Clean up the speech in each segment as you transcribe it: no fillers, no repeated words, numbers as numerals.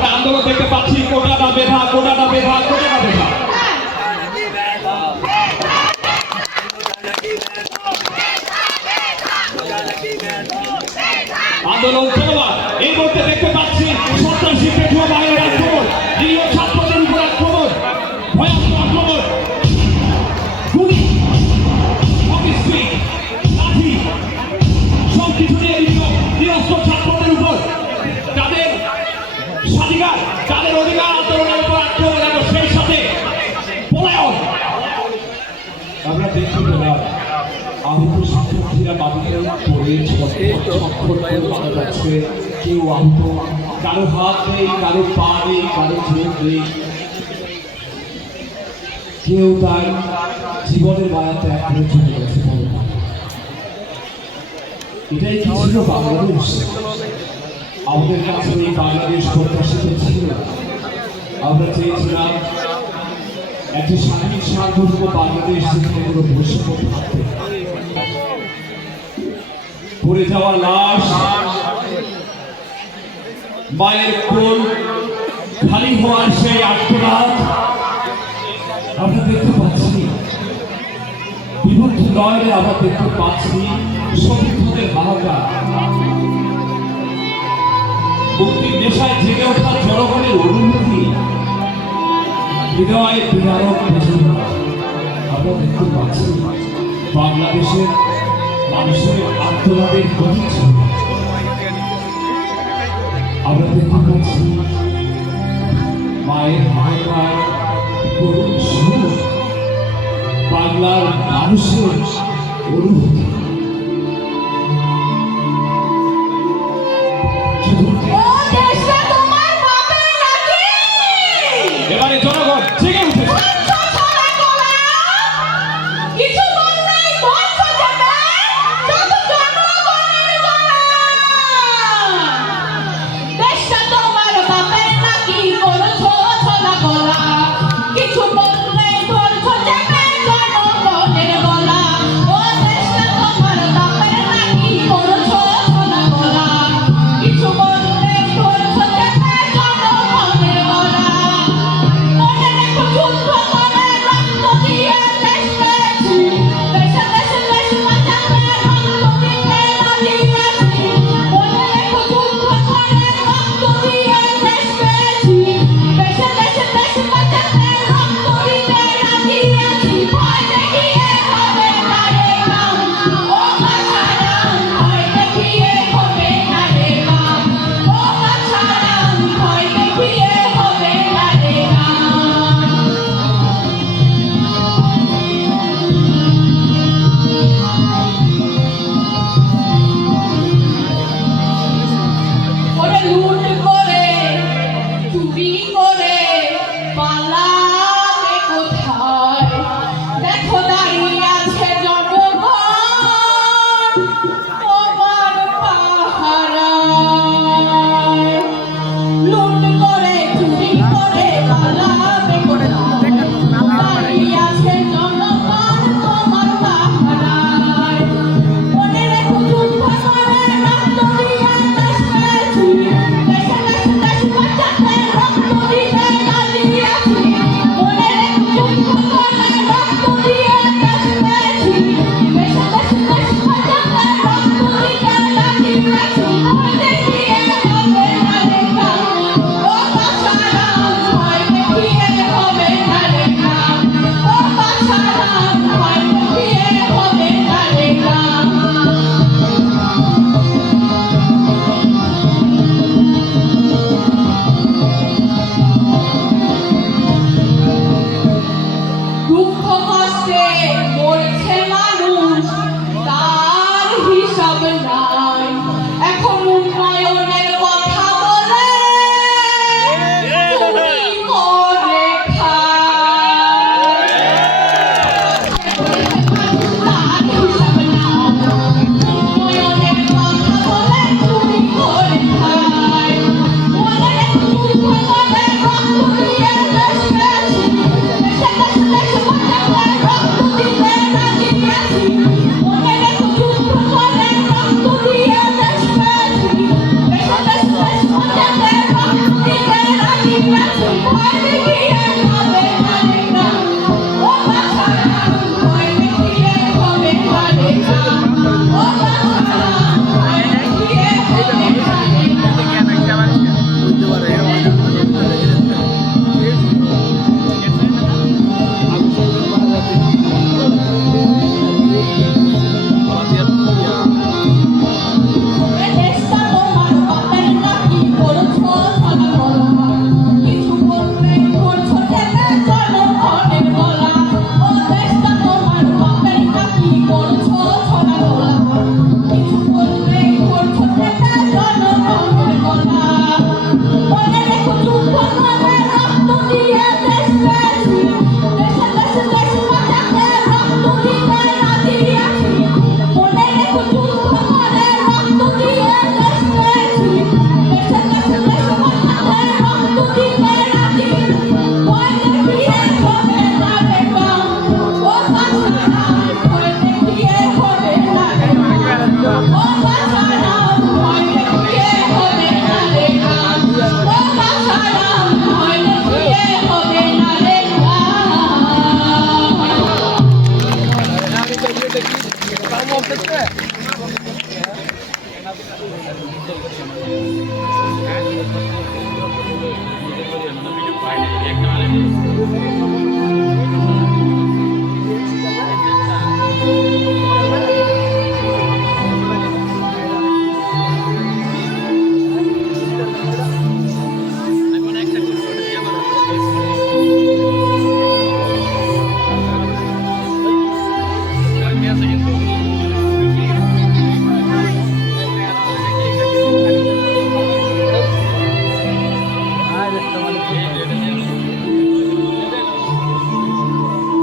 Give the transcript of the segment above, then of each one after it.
আমরা আন্দোলন দেখতে পাচ্ছি, কোটাটা বেধা, কোটাটা বেধা, কোটাটা বেধা। আন্দোলন চলমান। এই মুহূর্তে দেখতে পাচ্ছি সন্ত্রাসী পেটুয়া বাহিনীর আক্রমণ, নিরীহ ছাত্রদের উপর আক্রমণ, ভয়াবহ আক্রমণ, গুলি, হকি স্টিক, লাঠি, সব কিছু নিয়ে নিরস্ত্র ছাত্রদের উপর তাদের স্বাধিকার, তাদের অধিকার আন্দোলনের উপর আক্রমণ এবং সেই সাথে পলায়ন। আমরা দেখতে পেলাম আহত শিক্ষার্থীরা মাটিতে পড়ে ছটফট করে মারা যাচ্ছে। কেউ আহত, কারো হাত নেই, কারো পা নেই, কারো চোখ নেই, কেউ তার জীবনের মায়া ত্যাগ করে চলে গেছে। এটাই কি ছিল বাংলাদেশ? আমাদের কাছে এই বাংলাদেশ প্রত্যাশিত ছিল। আমরা চেয়েছিলাম একটি স্বাধীন সার্বভৌম বাংলাদেশ, যেখানে কোনো বৈষম্য থাকবে। পড়ে যাওয়া লাশ, মায়ের কোল খালি হওয়ার সেই আত্মনাদ আমরা দেখতে পাচ্ছি। বিভক্ত নয়, আমরা দেখতে পাচ্ছি শহীদদের হাহাকার। মুক্তির নেশায় জেগে ওঠা জনগণের অনুভূতি, হৃদয় বিদারক বেদনা আমরা দেখতে পাচ্ছি। বাংলাদেশের মানুষের আত্মনাদের গতি আমরা দেখতে পাচ্ছি। মায়ের হাহাকার, করুণ সুর, বাংলার মানুষের অনুভূতি। এবারে জনগণ জেগে উঠেছে।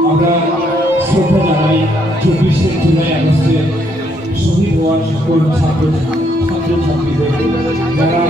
আমরা শ্রদ্ধা জানাই 24শে জুলাই আগস্টে শহীদ হওয়ার সকল ছাত্রছাত্রীদের যারা